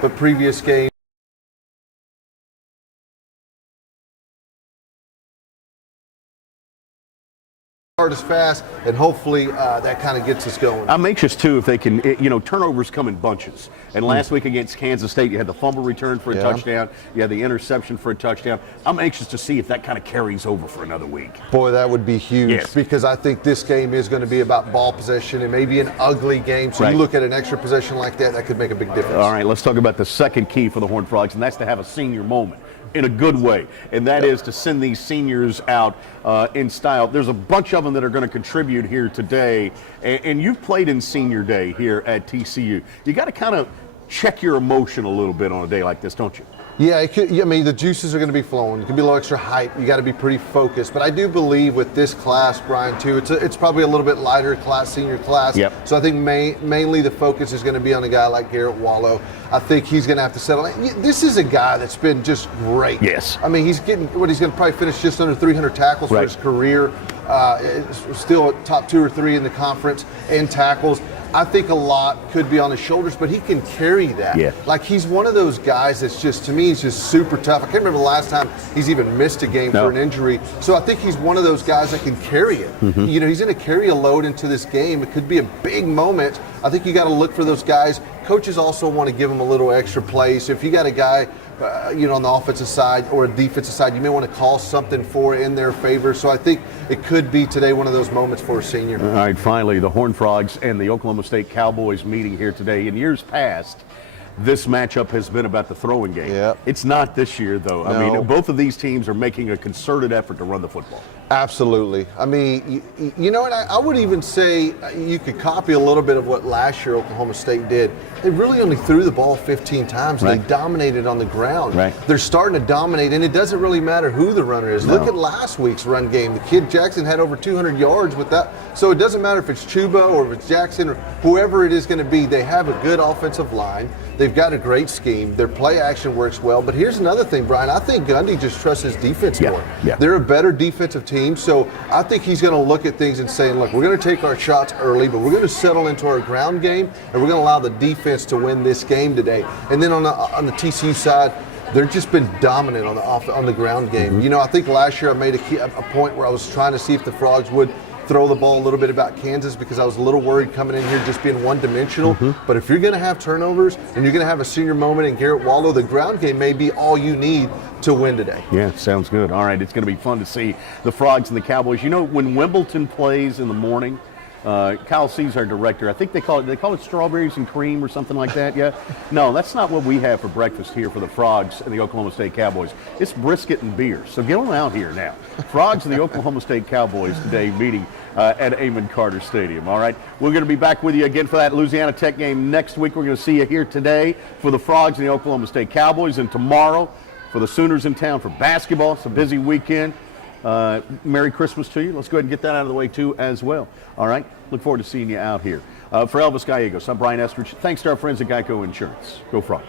but previous games. Start as fast, and hopefully that kind of gets us going. I'm anxious too if they can. Turnovers come in bunches. And last week against Kansas State, you had the fumble return for a touchdown. You had the interception for a touchdown. I'm anxious to see if that kind of carries over for another week. Boy, that would be huge because I think this game is going to be about ball possession. It may be an ugly game, so you look at an extra possession like that, that could make a big difference. All right, let's talk about the second key for the Horned Frogs, and that's to have a senior moment in a good way, and that is to send these seniors out in style. There's a bunch of them that are going to contribute here today, and you've played in senior day here at TCU. You got to kind of check your emotion a little bit on a day like this, don't you? Yeah, the juices are going to be flowing. It could be a little extra hype. You got to be pretty focused. But I do believe with this class, Brian, too, it's probably a little bit lighter class, senior class. Yep. So I think mainly the focus is going to be on a guy like Garrett Wallow. I think he's going to have to settle. This is a guy that's been just great. Yes. I mean, he's going to probably finish just under 300 tackles for his career. Still at top 2 or 3 in the conference in tackles. I think a lot could be on his shoulders, but he can carry that. Yeah. Like, he's one of those guys that's just, to me, he's just super tough. I can't remember the last time he's even missed a game for an injury. So I think he's one of those guys that can carry it. He's going to carry a load into this game. It could be a big moment. I think you got to look for those guys. Coaches also want to give them a little extra play. So if you got a guy, on the offensive side or a defensive side, you may want to call something for in their favor. So I think it could be today one of those moments for a senior. All right, finally, the Horned Frogs and the Oklahoma State Cowboys meeting here today. In years past, this matchup has been about the throwing game. Yep. It's not this year, though. No. I mean, both of these teams are making a concerted effort to run the football. Absolutely. I mean, and I would even say you could copy a little bit of what last year Oklahoma State did. They really only threw the ball 15 times. They dominated on the ground. They're starting to dominate, and it doesn't really matter who the runner is. Look at last week's run game. The kid Jackson had over 200 yards with that. So it doesn't matter if it's Chuba or if it's Jackson or whoever it is going to be. They have a good offensive line. They've got a great scheme. Their play action works well. But here's another thing, Brian. I think Gundy just trusts his defense more. They're a better defensive team. So I think he's going to look at things and say, look, we're going to take our shots early, but we're going to settle into our ground game, and we're going to allow the defense to win this game today. And then on the TCU side, they've just been dominant on the ground game. I think last year I made a point where I was trying to see if the Frogs would throw the ball a little bit about Kansas because I was a little worried coming in here just being one-dimensional. But if you're going to have turnovers and you're going to have a senior moment in Garrett Wallow, the ground game may be all you need to win today. Yeah, sounds good. All right, it's going to be fun to see the Frogs and the Cowboys. When Wimbledon plays in the morning, Kyle C's our director. I think they call it strawberries and cream or something like that. Yeah, no, that's not what we have for breakfast here for the Frogs and the Oklahoma State Cowboys. It's brisket and beer. So get on out here now. Frogs and the Oklahoma State Cowboys today meeting at Amon Carter Stadium. All right, we're going to be back with you again for that Louisiana Tech game next week. We're going to see you here today for the Frogs and the Oklahoma State Cowboys, and tomorrow for the Sooners in town for basketball. It's a busy weekend. Merry Christmas to you. Let's go ahead and get that out of the way, too, as well. All right? Look forward to seeing you out here. For Elvis Gallegos, I'm Brian Estridge. Thanks to our friends at Geico Insurance. Go Frogs.